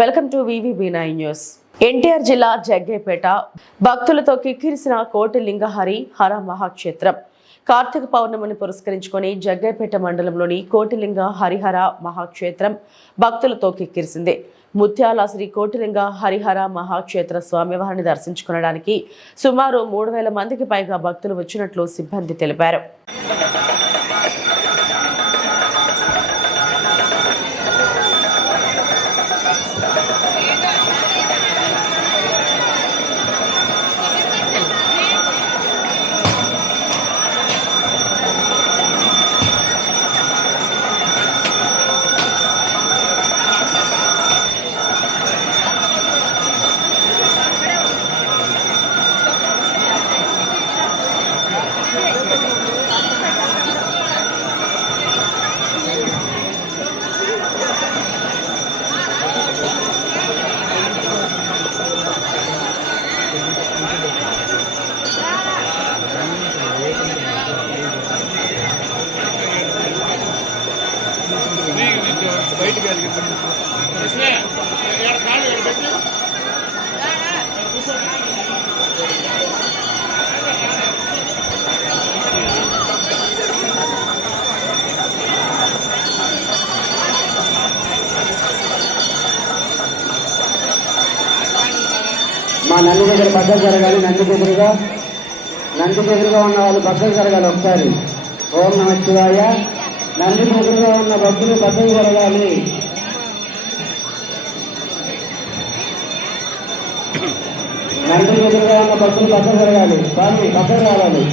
Welcome to VV nine news. NTR జిల్లా జగ్గేపేట భక్తులతో కిక్కిరిసిన కోటిలింగహరి హర మహాక్షేత్రం. కార్తీక పౌర్ణమిని పురస్కరించుకొని జగ్గైపేట మండలంలోని కోటిలింగ హరిహర మహాక్షేత్రం భక్తులతో కిక్కిరిసింది. ముత్యాల శ్రీ కోటిలింగ హరిహర మహాక్షేత్ర స్వామివారిని దర్శించుకోవడానికి సుమారు మూడు వేల మందికి పైగా భక్తులు వచ్చినట్లు సిబ్బంది తెలిపారు. మా నంది దగ్గర పక్కకు జరగాలి నంది దగ్గరగా నంది దగ్గరగా ఉన్న వాళ్ళు పక్కకు జరగాలి ఒకసారి. ఓం నమ శివాయ. నంది ఎదురుగా ఉన్న భక్తులు బద్దలు కొరగాలి నంది ఎదురుగా ఉన్న భక్తులు బద్దలు కొరగాలి స్వామి బద్దలు రావాలి.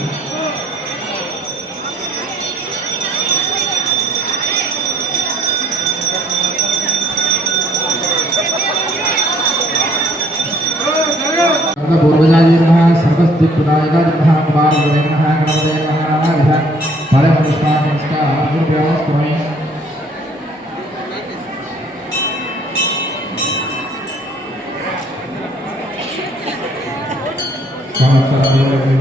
పూర్వజాయ నమః సర్వస్థితుడాయ నమః Santa Maria